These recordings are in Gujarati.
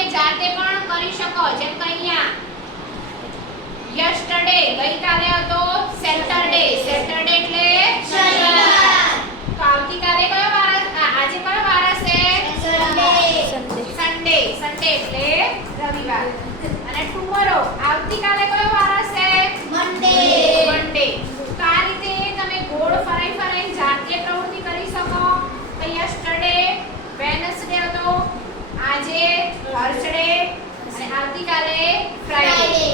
તમે જાતે પણ કરી શકો. જેમ કે અહીંયા યસ્ટરડે ગઈકાલે હતો, સેટરડે સેટરડે એટલે શનિવાર. તો આવતીકાલે કયો વાર, આજે કયો વાર હશે? સન્ડે સન્ડે એટલે રવિવાર. અને ટુમોરો આવતીકાલે કયો વાર હશે? મંડે. તો આ રીતે તમે ગોળ ફરાઈ ફરાઈ જાતે પ્રવૃત્તિ કરી શકો. તો યસ્ટરડે વેનસડે હતો, આજે થર્સડે અને આવતીકાલે ફ્રાઈડે.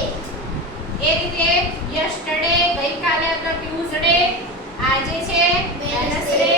એ રીતે યસ્ટરડે ગઈકાલે હતો ટ્યુઝડે, આજે છે વેનસડે